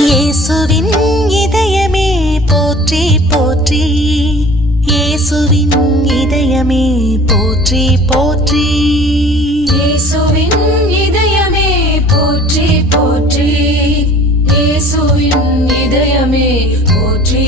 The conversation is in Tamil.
இயேசுவின் இதயமே போற்றி போற்றி, இயேசுவின் இதயமே போற்றி போற்றி, இயேசுவின் இதயமே போற்றி போற்றி, இயேசுவின் இதயமே போற்றி